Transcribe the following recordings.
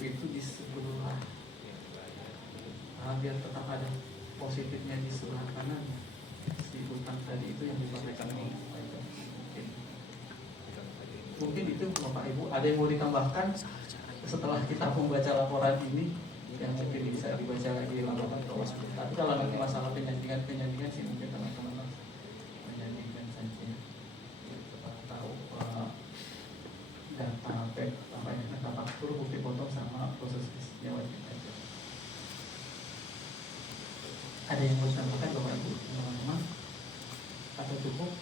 itu di sebelah biar tetap ada positifnya di sebelah kanan si utang tadi itu yang dipakai sama mungkin itu Bapak Ibu ada yang mau ditambahkan setelah kita membaca laporan ini yang mungkin bisa dibaca lagi laporan bawah. Tapi kalau nanti masalah penyandingan sih mungkin teman-teman menyandingkan saja tahu data faktur bukti potong sama proses bisnisnya wajib aja. Ada yang mau ditambahkan Bapak Ibu teman-teman atau cukup?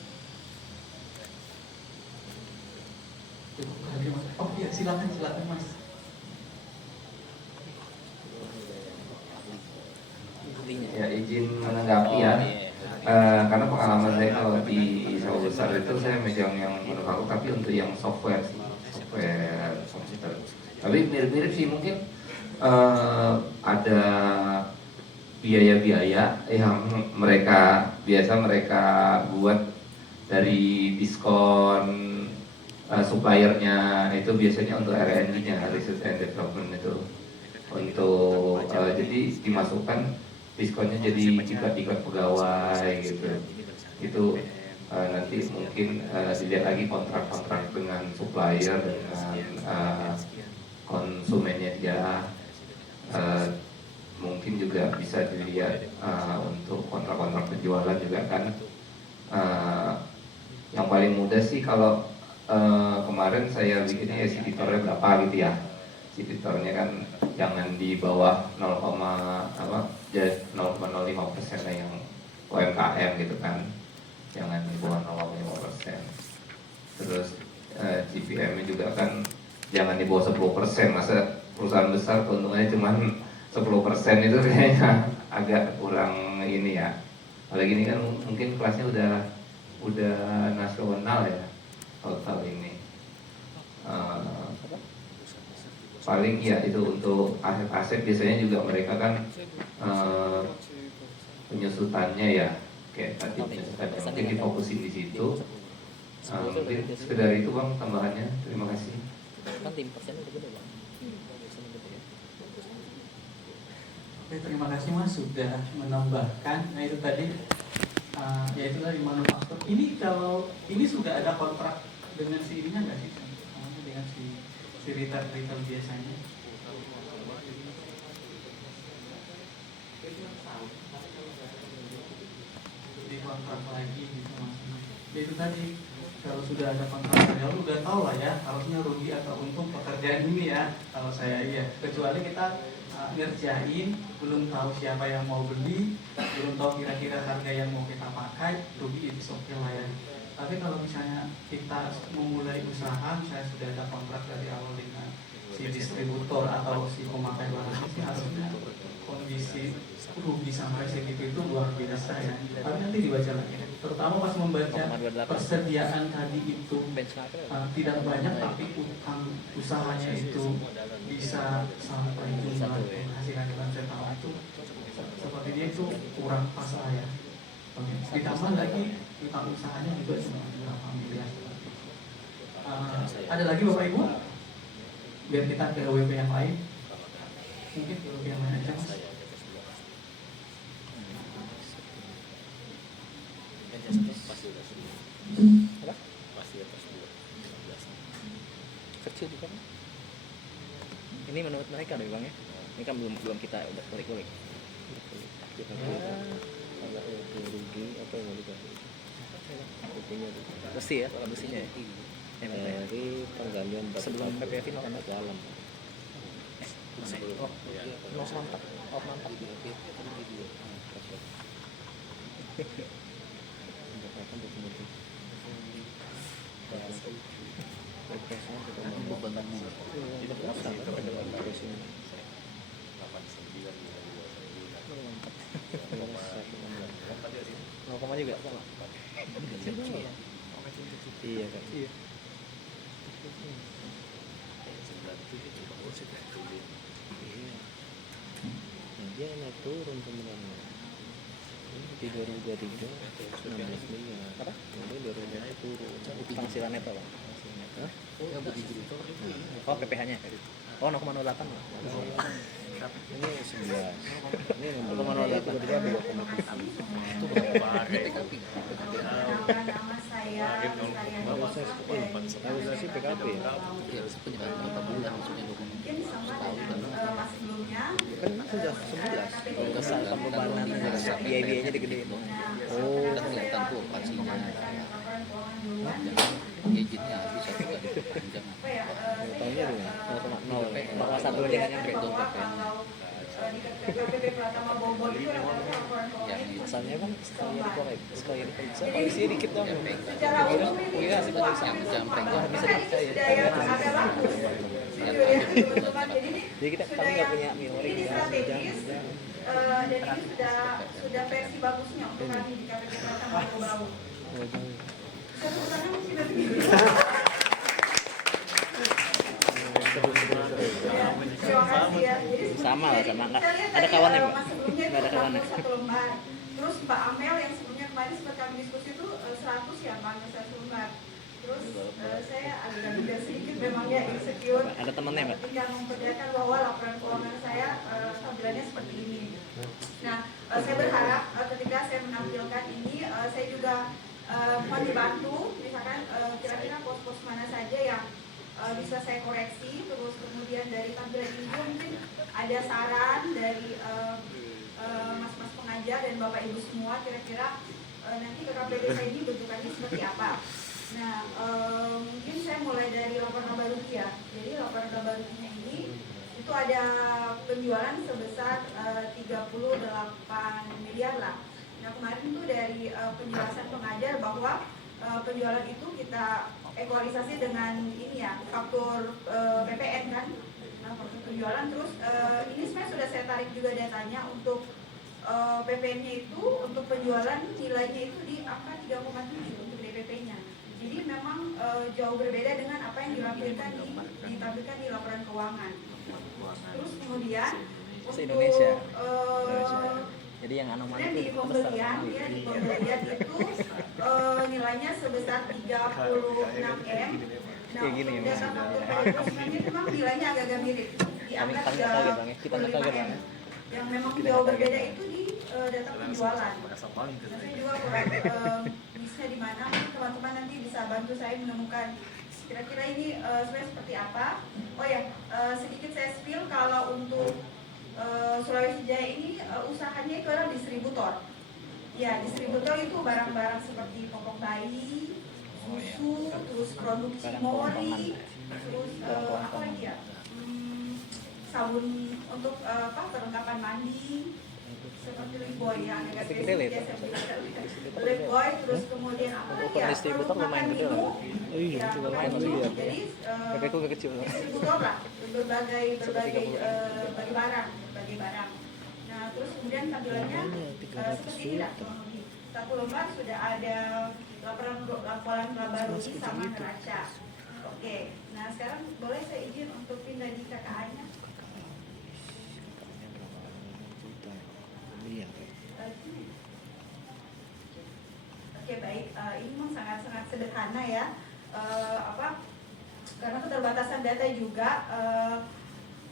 Cukup lagi Mas. Oh iya silakan Mas. Ya izin menanggapi ya. Karena pengalaman saya kalau di sawah besar itu saya megang yang manufaktur tapi untuk yang software komputer. Tapi mirip-mirip sih mungkin ada biaya-biaya yang mereka buat dari diskon suppliernya itu biasanya untuk R&D-nya, research and development itu untuk jadi dimasukkan diskonnya jadi ikut pegawai gitu. Itu nanti mungkin dilihat lagi kontrak dengan supplier dengan konsumennya dia. Mungkin juga bisa dilihat untuk kontrak penjualan juga kan. Yang paling mudah sih kalau kemarin saya bikinnya ya editornya berapa gitu ya. Editornya kan jangan di bawah 0,05% lah yang UMKM gitu kan, jangan di bawah 0,5%. Terus GPM-nya juga kan jangan di bawah 10%. Masa perusahaan besar keuntungannya cuma 10% itu kayaknya agak kurang ini ya. Apalagi ini kan mungkin kelasnya udah nasional ya total ini. Paling ya itu untuk aset-aset biasanya juga mereka kan penyusutannya ya kayak tadi penyusutannya mungkin difokusin di situ. Mungkin sekedar itu Bang tambahannya. Terima kasih. Kan tim persennya udah gede Bang. Oke, terima kasih Mas sudah menambahkan. Nah itu tadi yaitu dari manufaktur. Ini kalau ini sudah ada kontrak dengan si ininya nggak sih? Dengan si retail biasanya. Di kontrak lagi gitu maksudnya. Itu tadi kalau sudah ada kontrak ya lu udah tahu lah ya harusnya rugi atau untung pekerjaan ini ya. Kalau saya iya, kecuali kita ngerjain belum tahu siapa yang mau beli, belum tahu kira-kira harga yang mau kita pakai, rugi itu oke lah ya. Tapi kalau misalnya kita memulai usaha, misalnya sudah ada kontrak dari awal dengan si distributor atau si pemakai barang, ini harusnya kondisi rugi sampai segitu itu luar biasa ya. Tapi nanti dibaca lagi, terutama pas membaca persediaan tadi itu tidak banyak, tapi utang usahanya itu bisa sampai jumlah penghasilan dalam setahun itu seperti dia itu kurang pas lah ya. Ditambah lagi utang usahanya juga cuma berapa miliar. Ada lagi Bapak Ibu? Biar kita ke WP yang lain. Mungkin ke WP yang lain aja Mas. Kecil juga kan? Ini menurut mereka deh Bang ya. Ini kan belum kita udah kulik-kulik. Agak rugi apa yang mau dikasih? Besi ya, kalau besinya ya. Dari penggalian sebelum PPF ini kan ada alam. Oh, mantap. Oh, mantap. Koma juga sama. Iya kan. Iya. Dia naik turun sebenarnya. Di 2023 16 miliar. Apa? Nanti 2024 turun. Penghasilan neto Bang. Hah? Oh, PPh-nya. Oh 0,08 ya? Ini 11. Ini 0,08. itu berarti 2,7. Itu berapa? Ini PKP. Nama saya Harusnya sih PKP ya. Ya, sebenarnya berapa bulan maksudnya mungkin sama dengan mas sebelumnya. Kan sudah 11. Kalau kesal kan bebanan aja, biaya-biayanya digedein. oh udah kelihatan tuh operasinya gadgetnya habis atau enggak dipanjang Tahunnya dia. 0,1 aja kan nyampe tuh. Di KPP Pratama Bogor itu yang itu Asalnya kan sekali diperiksa polisi dikit dong. secara umum ini Iya, semua yang jampreng maka bisa ini dipercaya. sudah yang agak bagus gitu ya teman-teman. Jadi ini Jadi kita sudah kami nggak yang punya memori ini ya. strategis dan ini sudah versi bagusnya untuk kami di KPP Pratama Bogor. Satu pertanyaan mungkin dari Ya, terima kasih ya. Jadi Sama lah, sama. Nggak kita lihat ada tadi, kawannya, Mbak? Mas sebelumnya Nggak ada itu kawannya. 61 lembar. Terus Mbak Amel yang sebelumnya kemarin sempat kami diskusi itu 100 ya, Mbak Amel 100 lembar. Terus saya agak sedikit memang ya insecure. Ada temennya, Mbak? Ketika memperlihatkan bahwa laporan keuangan saya tampilannya seperti ini. Nah, saya berharap ketika saya menampilkan ini, saya juga mohon dibantu, misalkan kira-kira pos-pos mana saja yang bisa saya koreksi. Terus kemudian dari tampilan ini mungkin ada saran dari mas-mas pengajar dan bapak ibu semua, kira-kira nanti KKP desa ini bentukannya seperti apa. Nah, mungkin saya mulai dari laporan laba rugi ya. Jadi laporan laba ruginya ini itu ada penjualan sebesar 38 miliar lah. Nah, kemarin itu dari penjelasan pengajar bahwa penjualan itu kita ekualisasi dengan ini ya, faktur PPN kan. Nah, faktur penjualan terus ini sebenarnya sudah saya tarik juga datanya untuk PPN-nya itu untuk penjualan nilainya itu di angka 3,7 untuk DPP-nya. Jadi memang jauh berbeda dengan apa yang ditampilkan di laporan keuangan. Terus kemudian untuk Se-Indonesia. Jadi yang anomali dan itu di pembelian ya, di pembelian itu nilainya sebesar 36 M. Nah, Kayak gini ya, Mas. data faktur PPN ini memang nilainya agak mirip di angka Kami nggak kaget, Bang, ya. Kita nggak 35 kaget, M. Bang, ya. Yang memang Kita jauh nggak kaget. berbeda itu di data penjualan. Nah, saya juga kurang missnya di mana, teman-teman nanti bisa bantu saya menemukan kira-kira ini sebenarnya seperti apa. Oh ya, sedikit saya spill kalau untuk Sulawesi Jaya ini usahanya itu adalah distributor. Ya, distributor itu barang-barang seperti popok bayi, susu, terus produk Cimori, terus apa lagi ya? Sabun untuk perlengkapan mandi, seperti Liboy ya, agak Tapi gede lah itu. Liboy, terus kemudian apa lagi ya? Distributor Produk lumayan makan gede lah. minum. Iya, Ya, juga makan lumayan minum. gede. Jadi PP ku kecil. distributor lah, berbagai barang. Nah, terus kemudian tampilannya seperti ini lah. Satu lembar sudah ada laporan laba rugi sama neraca. Oke, nah sekarang boleh saya izin untuk pindah di KKA-nya. Oke, baik. Ini memang sangat sederhana ya. Karena keterbatasan data juga.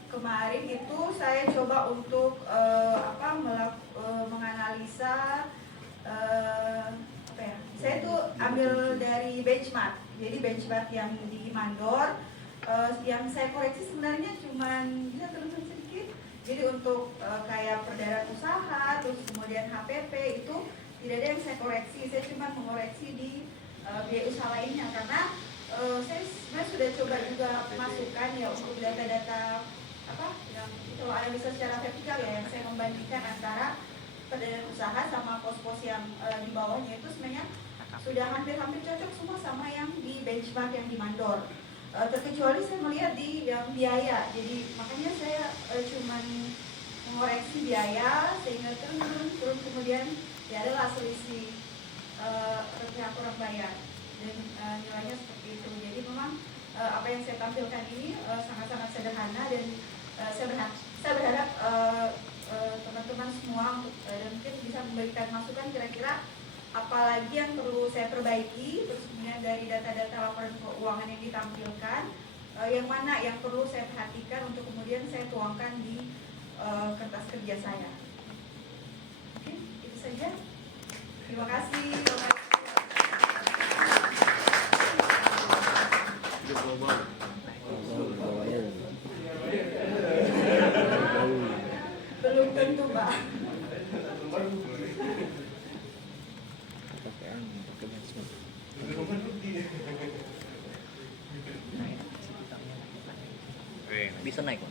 Kemarin itu saya coba untuk menganalisa saya tuh ambil dari benchmark. Jadi benchmark yang di Mandor yang saya koreksi sebenarnya cuman bisa turun sedikit. Jadi untuk kayak perdagangan usaha, terus kemudian HPP itu tidak ada yang saya koreksi. Saya cuma mengoreksi di biaya usaha lainnya karena saya sebenarnya sudah coba juga masukkan ya untuk data-data yang kalau analisa secara vertikal ya, yang saya membandingkan antara perdagangan usaha sama pos-pos yang di bawahnya itu sebenarnya sudah hampir cocok semua sama yang di benchmark yang di Mandor. Terkecuali saya melihat di yang biaya, jadi makanya saya cuman mengoreksi biaya sehingga turun kemudian ya adalah selisih pihak orang bayar dan nilainya seperti itu. Jadi memang apa yang saya tampilkan ini sangat sederhana dan saya berharap teman-teman semua dan mungkin bisa memberikan masukan kira-kira apalagi yang perlu saya perbaiki, terus kemudian dari data-data laporan keuangan yang ditampilkan yang mana yang perlu saya perhatikan untuk kemudian saya tuangkan di kertas kerja saya. Oke, itu saja. Terima kasih. Belum tentu, Pak. KPM pakai management. Bisa naik, Pak.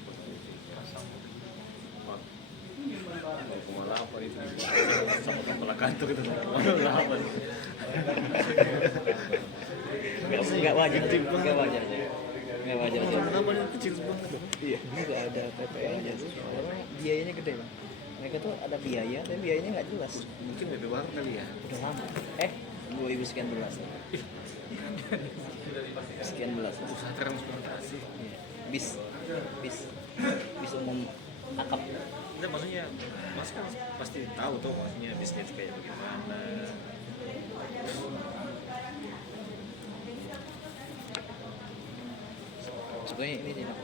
Apa itu sama kepala kantor itu apa? Enggak wajar, enggak wajar. Enggak wajar. Kenapa ini kecil banget tuh? Iya, ini nggak ada PPN nya sih. Karena biayanya gede, Bang. Mereka tuh ada biaya, tapi biayanya nggak jelas. Mungkin lebih baru kali ya. Udah lama. 2000 sekian belas. Sekian belas. Usaha transportasi. Iya. Bis umum akap. Enggak, maksudnya Mas kan pasti tahu tuh maksudnya bisnis kayak bagaimana. Sebenarnya ini tidak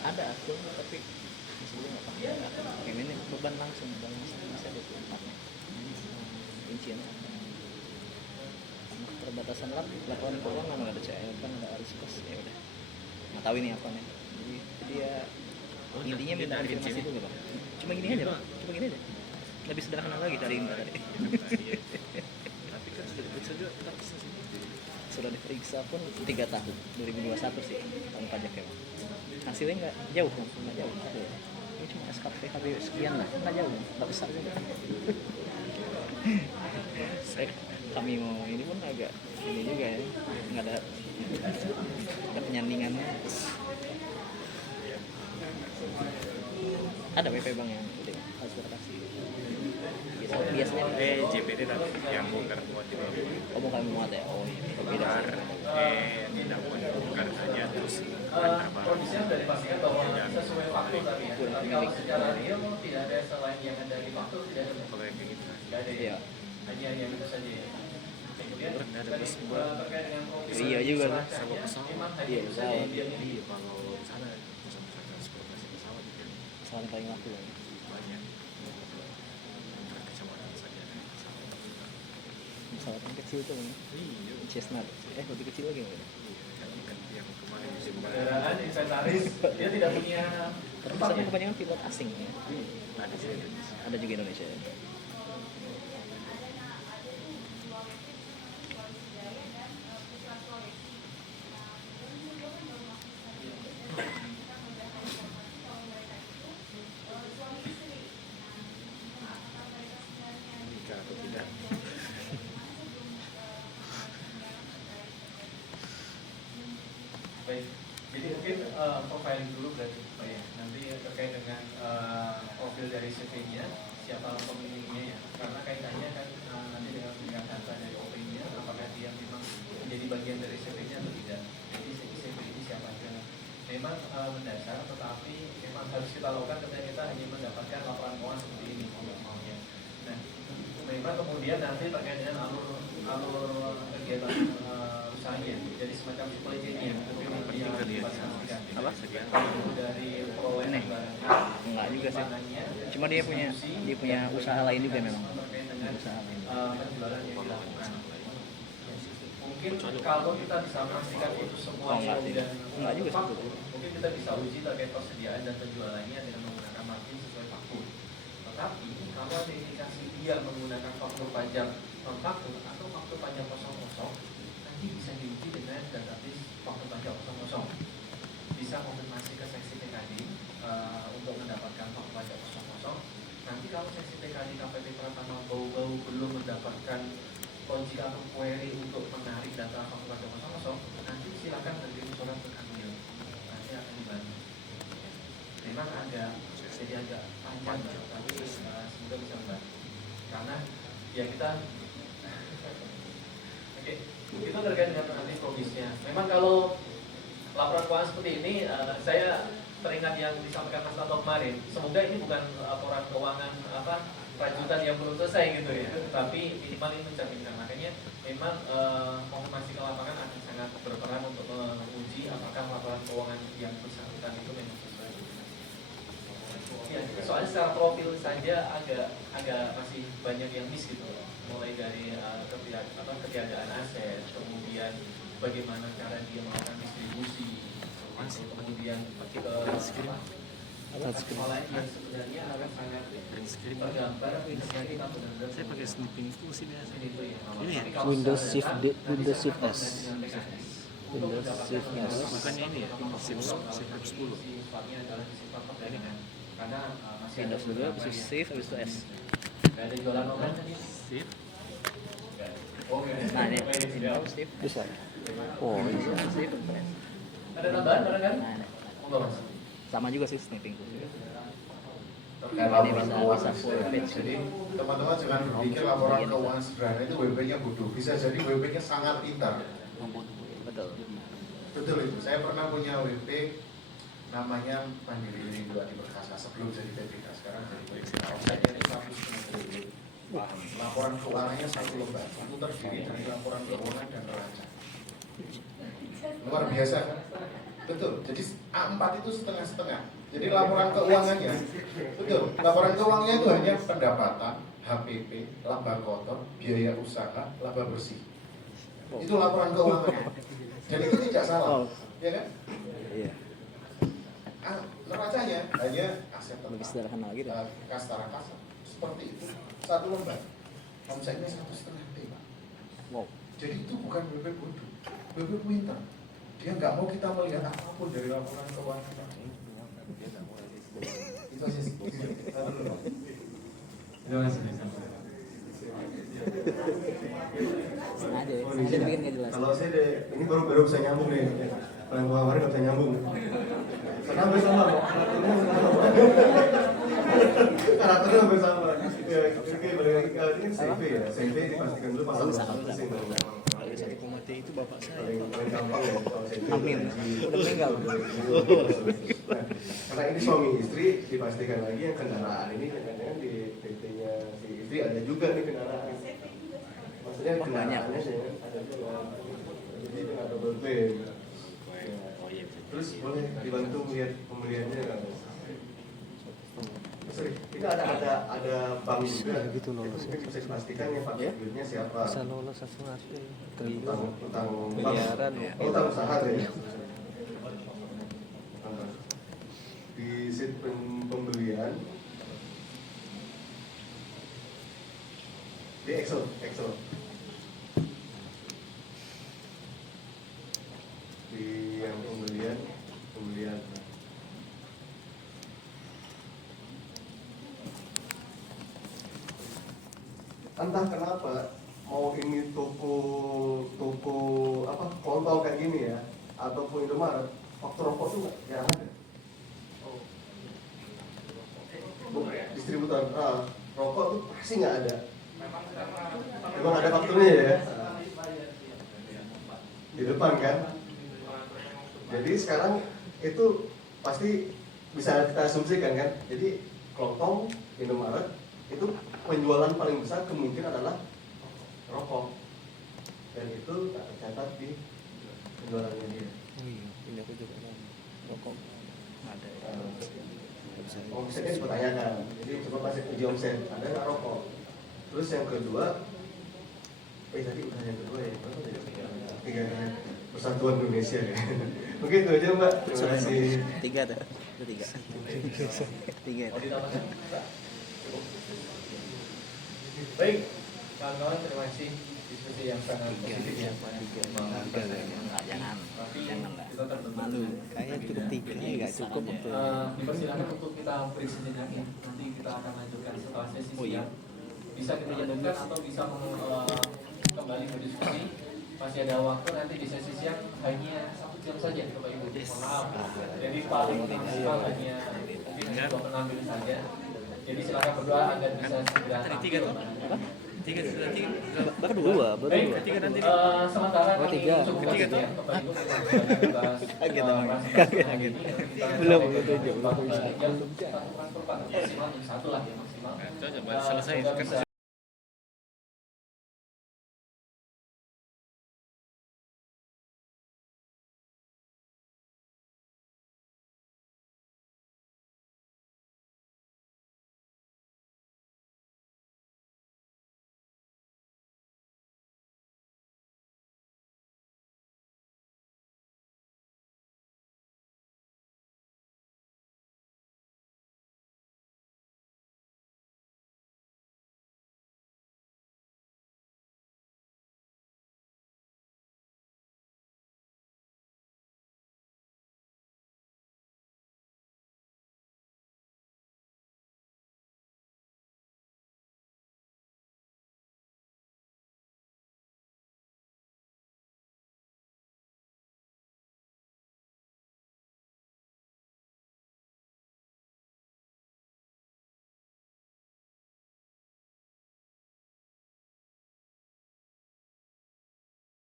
ada akun tapi sebenarnya nggak pakai. Ini beban langsung bisa 24 rincian perbatasan laporan keuangan nggak ada CL kan ada aris kos ya udah nggak tahu ini apa nih jadi ya intinya minta informasi dulu Bang, cuma gini aja Bang, cuma gini aja lebih sederhana lagi dari ini tadi. Tapi kan sudah diperiksa juga kita Sudah diperiksa pun 3 tahun 2021 sih tahun pajaknya Bang. Hasilnya nggak jauh Bang, nggak jauh ini cuma SKPHB sekian lah, nggak jauh, nggak besar juga. Kami mau ini pun agak ini juga ya, nggak ada penyandingannya. Ada WP Bang yang udah harus berkasih. Biasanya JPD dan yang bongkar muat di bawah. oh bukan muat ya, oh iya beda. Tidak bongkar saja terus Kondisinya sudah dipastikan bahwa sesuai faktur tadi ya. Tapi kalau secara real tidak ada selain yang ada di faktur, tidak ada. kalau yang kayak gitu. Tidak ada Iya. ya. Hanya yang itu saja ya. Kemudian Nggak ada tadi, bus buat terkait dengan profesi Iya juga pesawat, sewa pesawat. memang hanya Iya, itu saja pesawat. yang dia miliki. Iya, kalau di sana pusat-pusat transportasi pesawat itu Salah paling laku Bang. banyak. Antar kecamatan saja ada pesawat. Pesawat yang kecil tuh Bang. Iya. Cessna. Lebih kecil lagi Bang. Kan yang kemarin di Jember Kendaraan inventaris dia tidak punya Tapi tempat sana ya. kebanyakan pilot asing ya. ada sih. Ada juga Indonesia ya. Nikah atau tidak? Baik, jadi mungkin profiling dulu berarti Pak ya. Nanti terkait dengan profil dari CV-nya, siapa pemiliknya ya. Karena kaitannya kan nanti dengan pemilihan data dari OP-nya, apakah dia memang menjadi bagian dari CV-nya atau tidak. Jadi CV ini siapa aja. Memang mendasar, tetapi memang harus kita lakukan ketika kita hanya mendapatkan laporan keuangan seperti ini maunya. Nah, memang kemudian nanti terkait dengan alur kegiatan usahanya, jadi semacam supply chain-nya yang dipastikan. Apa? Dari perolehan Aneh. barangnya, Enggak juga sih. penyimpanan-nya, Cuma dia punya usaha lain juga memang. terkait dengan Usaha lain. penjualan yang dilakukan. Mungkin kalau kita bisa memastikan itu semua Oh, enggak show sih. dan Enggak juga sih. faktur, mungkin kita bisa uji terkait persediaan dan penjualannya dengan menggunakan margin sesuai faktur. Tetapi kalau ada indikasi dia menggunakan faktur pajak non faktur atau faktur pajak kosong, nanti bisa diuji dengan database faktur pajak kosong. Bisa konfirmasi ke seksi TKD untuk mendapatkan faktur pajak kosong. Nanti kalau seksi TKD KPP Pratama bau-bau belum mendapatkan logik atau query untuk menarik data faktur pajak kosong, nanti silakan mengirim surat ke kami, nanti akan dibantu. Memang agak jadi agak panjang, tapi semoga bisa membantu. Karena ya kita oke, itu terkait dengan nanti provisnya. Memang kalau laporan keuangan seperti ini, saya teringat yang disampaikan Mas Tato kemarin. Semoga ini bukan laporan keuangan rajutan yang belum selesai gitu ya, tapi minimal itu mencerminkan. Makanya memang konfirmasi ke lapangan akan sangat berperan untuk menguji apakah laporan keuangan yang bersangkutan itu memang sesuai. Ya, soalnya secara profil saja agak masih banyak yang miss gitu, mulai dari ketiadaan aset, kemudian bagaimana cara dia melakukan distribusi, kemudian pengelolaan yang sebenarnya akan sangat tergambar ketika kita benar-benar Saya pakai snipping tool sih biasa. itu ya. Ini ya? Tapi kalau Windows secara Shift D, data, Windows Shift kita S. dengan PKS. Untuk Windows mendapatkan Shift S. Bukannya ini ya? Shift 10. sifatnya adalah sifat perdagangan. Karena masih ada Windows dulu beberapa habis itu yang- save habis itu S. Nggak ada jualan online tadi. Shift. Oke. Nah ini Windows save Bisa. Oh, iya. save S. Ada tambahan barangkali? Nah, ini. Enggak mas. Sama juga sih snipping tool. Kayak Ini laporan bisa keuangan. full page. Jadi teman-teman jangan berpikir laporan keuangan sederhana itu WP-nya bodoh. Bisa jadi WP-nya sangat pintar. Betul. Betul itu. Saya pernah punya WP namanya Mandiri Living Dua di Perkasa sebelum jadi PPK, sekarang jadi PPK. Omsetnya itu 1,5 triliun. Laporan keuangannya 1 lembar. Itu terdiri dari laporan keuangan dan neraca. Luar biasa kan? Betul. Jadi A4 itu setengah-setengah. Jadi laporan keuangannya, betul. Laporan keuangannya itu hanya pendapatan, HPP, laba kotor, biaya usaha, laba bersih. Itu laporan keuangannya. Dan itu tidak salah, ya kan? Iya. Neracanya hanya aset Lebih tetap, sederhana lagi deh. kas tara kas, seperti itu. 1 lembar, omsetnya 1,5 T. Wow. Jadi itu bukan WP bodoh, WP pintar. Dia nggak mau kita melihat apapun dari laporan keuangan. Itu aja sih. Terima kasih. Ada bikin nggak jelas. Kalau saya ini baru bisa nyambung nih. Kalau yang kemarin nggak bisa nyambung. Karena hampir sama, karakternya hampir sama. Ya, oke, balik lagi ke ini CV ya. CV dipastikan dulu pasal sih. Mati itu bapak saya. Paling gampang ya kalau CV. Amin. Udah meninggal. Nah, karena ini suami istri dipastikan lagi yang kendaraan ini jangan-jangan di PT-nya si istri ada juga nih kendaraan. Maksudnya kendaraannya sih ada juga. Jadi dengan double claim. Terus boleh dibantu melihat pembeliannya nggak? Sorry, ini ada bank juga gitu lolos. Mungkin bisa dipastikan yang pakai duitnya siapa? Bisa lolos sesuatu. Utang Miliaran. utang usaha ya. Di sheet pembelian di Excel di yang pembelian entah kenapa mau ini toko apa kontol kayak gini ya ataupun Indomaret faktor rokok tuh nggak ada. Distributor rokok tuh pasti nggak ada. Memang ada fakturnya ya di depan kan. Jadi sekarang itu pasti bisa kita asumsikan kan. Jadi kelontong Indomaret itu penjualan paling besar kemungkinan adalah rokok, dan itu tak tercatat di penjualannya dia. Oh iya, ini aku juga mau rokok ada. Omsetnya dipertanyakan, jadi coba masih uji omset, ada nggak rokok? Terus yang kedua, tadi udah yang kedua ya, tiga Persatuan Indonesia ya. Mungkin itu aja Mbak, terima kasih. 3 tuh, itu 3. 3 itu. Baik, kawan-kawan, terima kasih diskusi yang sangat positif ya. Jangan lah. Kita tertutup. Malu. Kayaknya cukup 3 nggak cukup tuh. Dipersilakan untuk kita beri sejenak ya. Nanti kita akan lanjutkan setelah sesi Oh iya. siang. Bisa kita jadikan atau bisa kembali berdiskusi. Masih ada waktu nanti di sesi siang hanya 1 jam saja Bapak Ibu. Mohon maaf. Jadi paling maksimal hanya mungkin 2 menit saja. Jadi silakan berdoa agar bisa segera. Tadi 3 tuh? Apa? 3 sudah 3. Baru 2, baru 2. Ketiga nanti. Sementara Oh, kami 3. cukup Ketiga tuh? Bapak Ibu Kaget. Belum, itu maksimal 1 lah ya maksimal. maksimal. Itu aja, selesai. Semoga bisa